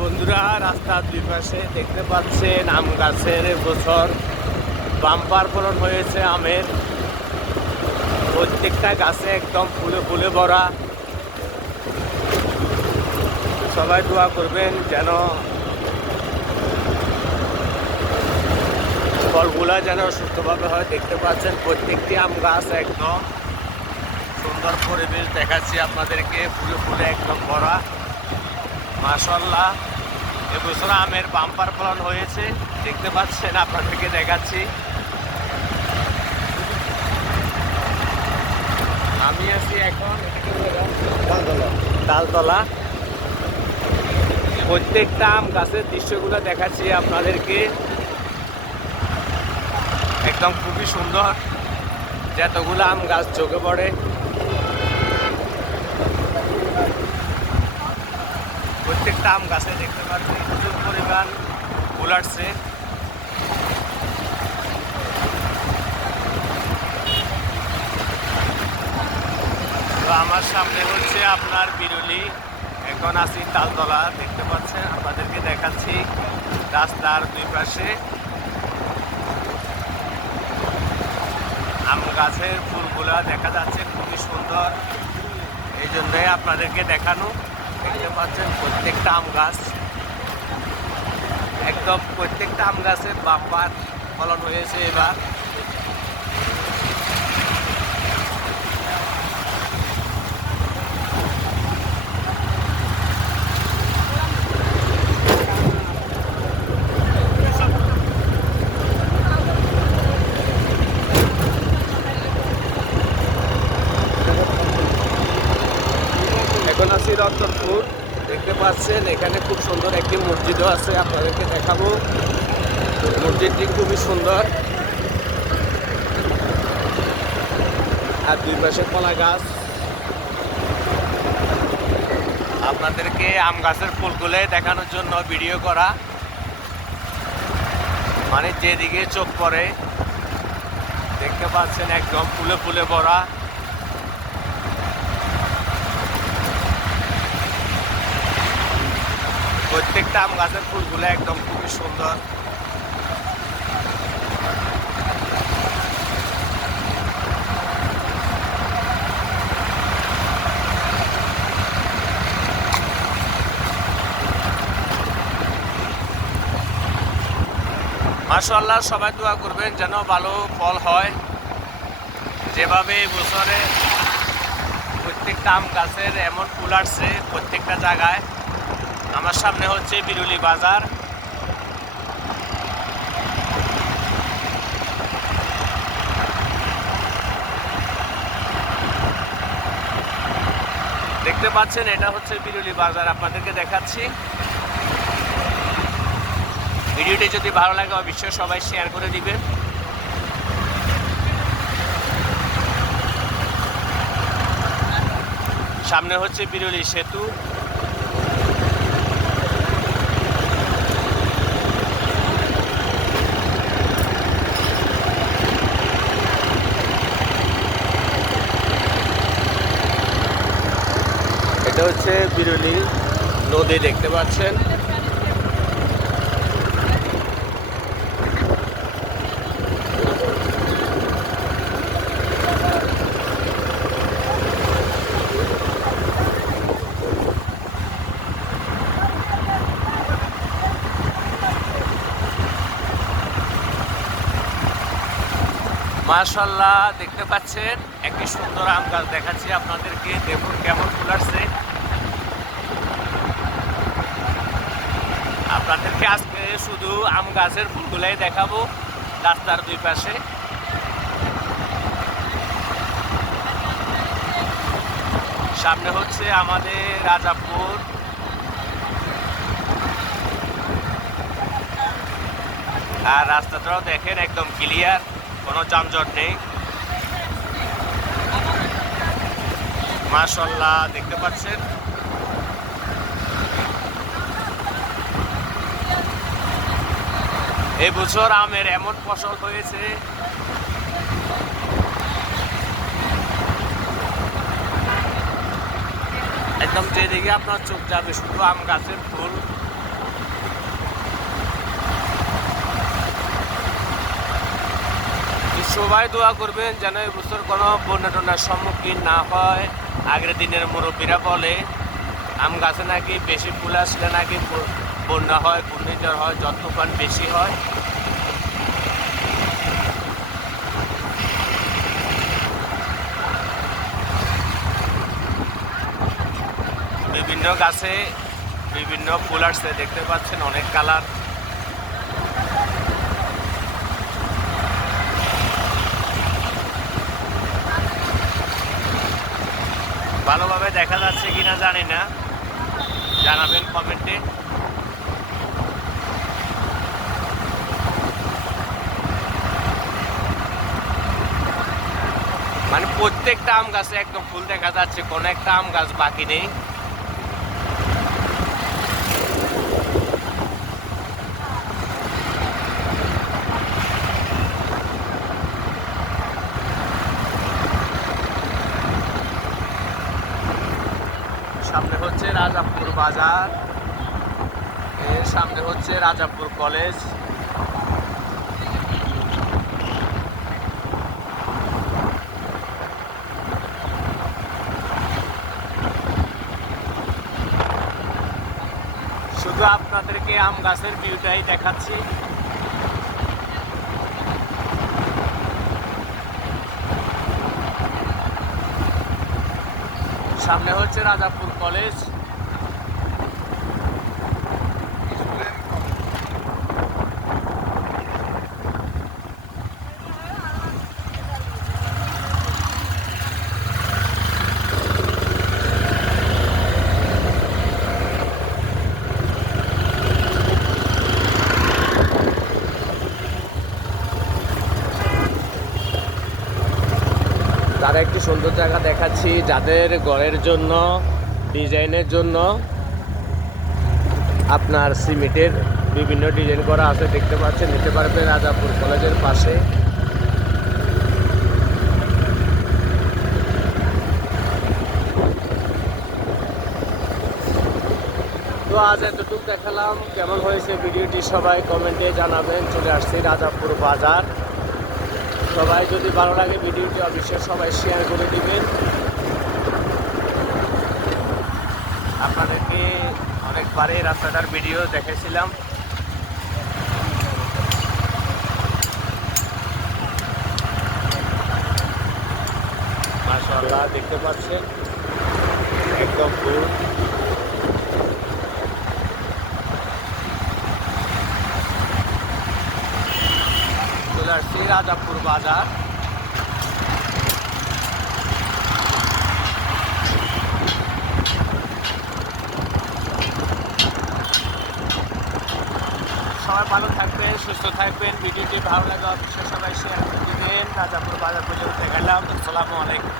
বন্ধুরা, রাস্তার দুই পাশে দেখতে পাচ্ছেন আম গাছের এবছর বাম্পার ফলন হয়েছে আমের। প্রত্যেকটা গাছে একদম ফুলে ফুলে ভরা। সবাই দোয়া করবেন যেন ফলগুলা যেন সুস্থভাবে হয়। দেখতে পাচ্ছেন প্রত্যেকটি আম গাছ একদম সুন্দর পরিবেশ দেখাচ্ছি আপনাদেরকে, ফুলে ফুলে একদম ভরা। মাশাআল্লাহ, এবছর আমের বাম্পার ফলন হয়েছে। দেখতে পাচ্ছেন, আপনাদেরকে দেখাচ্ছি। আমি আছি এখন তালতলা। প্রত্যেকটা আম গাছের দৃশ্যগুলো দেখাচ্ছি আপনাদেরকে, একদম খুবই সুন্দর। যতগুলো আম গাছ চোখে পড়ে, প্রত্যেকটা আম গাছে দেখতে পাচ্ছি প্রচুর পরিমাণ ফুল আসছে। তো আমার সামনে হচ্ছে আপনার বিরুলি, এখন আছি তালতলা। দেখতে পাচ্ছেন, আপনাদেরকে দেখাচ্ছি রাস্তার দুই পাশে আম গাছের ফুলগুলা দেখা যাচ্ছে, খুবই সুন্দর। এই জন্যই আপনাদেরকে দেখানো। দেখতে পাচ্ছেন প্রত্যেকটা আম গাছ একদম, প্রত্যেকটা আম গাছে বাম্পার ফলন হয়েছে এবার। এখন আছি রতনপুর। দেখতে পাচ্ছেন এখানে খুব সুন্দর একটি মসজিদও আছে, আপনাদেরকে দেখাবো। মসজিদটি খুবই সুন্দর, আর দুই পাশে কলা গাছ। আপনাদেরকে আম গাছের ফুলগুলো দেখানোর জন্য ভিডিও করা, মানে যেদিকে চোখ পড়ে দেখতে পাচ্ছেন একদম ফুলে ফুলে ভরা। প্রত্যেকটা আম গাছের ফুলগুলো একদম খুবই সুন্দর। মাশাআল্লাহ, সবাই দোয়া করবেন যেন ভালো ফল হয়। যেভাবে বছরে প্রত্যেকটা আম গাছের এমন ফুল আসছে প্রত্যেকটা জায়গায়। আমার সামনে হচ্ছে বিরুলি বাজার। দেখতে পাচ্ছেন, এটা হচ্ছে বিরুলি বাজার, আপনাদেরকে দেখাচ্ছি। ভিডিওটি যদি ভালো লাগে অবশ্যই সবাই শেয়ার করে দিবেন। সামনে হচ্ছে বিরুলি সেতু। এটা হচ্ছে বিরুলি নদী, দেখতে পাচ্ছেন। মাশাআল্লাহ, দেখতে পাচ্ছেন একটি সুন্দর আম গাছ দেখাচ্ছি আপনাদেরকে। দেখুন কেমন ফুল আসছে। আপনাদেরকে আজকে শুধু আম গাছের ফুলগুলাই দেখাবো রাস্তার দুই পাশে। সামনে হচ্ছে আমাদের রাজাপুর। আর রাস্তাটাও দেখেন একদম ক্লিয়ার, কোনো যানজট নেই। মাশাআল্লাহ, দেখতে পাচ্ছেন। এই বছর আমের এমন ফসল হয়েছে, একদম যেদিকে আপনার চোখ যাবে শুধু আম গাছের ফুল। সবাই দোয়া করবেন যেন এবছর কোনো বন্যা টন্যার সম্মুখীন না হয়। আগের দিনের মুরব্বীরা বলে আম গাছে নাকি বেশি ফুল আসলে নাকি বন্যা হয়, ঘূর্ণিঝড় হয়, ঝড় তুফান বেশি হয়। বিভিন্ন গাছে বিভিন্ন ফুল আসছে, দেখতে পাচ্ছেন অনেক কালার। ভালোভাবে দেখা যাচ্ছে কিনা জানি না, জানাবেন কমেন্টে। মানে প্রত্যেকটা আম গাছে একদম ফুল দেখা যাচ্ছে, কোনো একটা আম গাছ বাকি নেই। সামনে হচ্ছে রাজাপুর বাজার, এর সামনে হচ্ছে রাজাপুর কলেজ। শুধু আপনাদেরকে আম গাছের ভিউটাই দেখাচ্ছি। সামনে হচ্ছে রাজাপুর কলেজ। তার একটি সুন্দর জায়গা দেখাচ্ছি, যাদের ঘরের জন্য ডিজাইনের জন্য আপনার সিমেন্টের বিভিন্ন ডিজাইন করা আছে, দেখতে পাচ্ছেন, নিতে পারবেন রাজাপুর কলেজের পাশে। তো আজ এতটুকু দেখালাম, কেমন হয়েছে ভিডিওটি সবাই কমেন্টে জানাবেন। চলে আসছি রাজাপুর বাজার। সবাই যদি ভালো লাগে ভিডিওটি অবশ্যই সবাই শেয়ার করে দিবেন। আপনাদেরকে অনেকবার এই রাস্তাটার ভিডিও দেখেছিলাম। মাশাআল্লাহ, দেখতে পাচ্ছেন একদম ফুল। চলে আসছি রাজাপুর বাজার। সবাই ভালো থাকবেন, সুস্থ থাকবেন। ভিডিওটি ভালো লাগে অবশ্যই সবাই শেয়ার করে দিবেন। রাজাপুর বাজার পর্যন্ত দেখালাম। আসসালামু আলাইকুম।